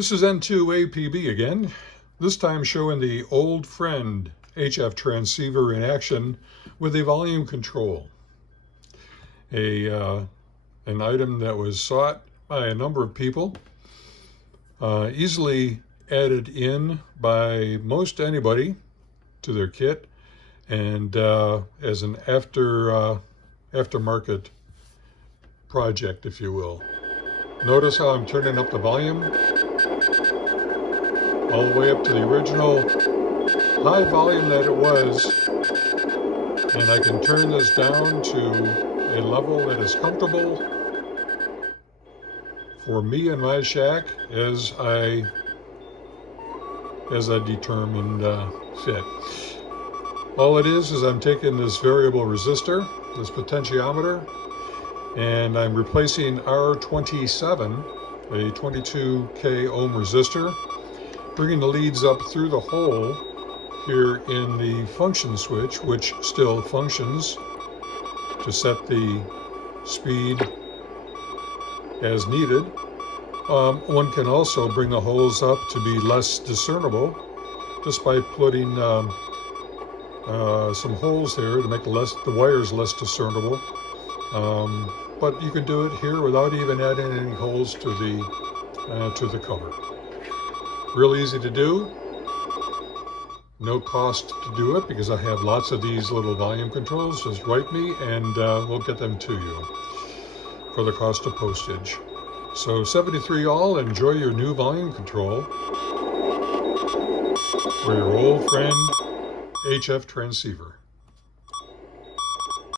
This is N2APB again, this time showing the Old Friend HF transceiver in action with a volume control. An item that was sought by a number of people, easily added in by most anybody to their kit, and as an aftermarket project, if you will. Notice how I'm turning up the volume all the way up to the original high volume that it was, and I can turn this down to a level that is comfortable for me and my shack as I determined fit. All it is I'm taking this variable resistor, this potentiometer, and I'm replacing R27, a 22K ohm resistor, bringing the leads up through the hole here in the function switch, which still functions to set the speed as needed. One can also bring the holes up to be less discernible just by putting some holes there to make the wires less discernible. But you can do it here without even adding any holes to the cover. Real easy to do. No cost to do it because I have lots of these little volume controls. Just write me and we'll get them to you for the cost of postage. So 73 all, enjoy your new volume control for your Old Friend HF transceiver.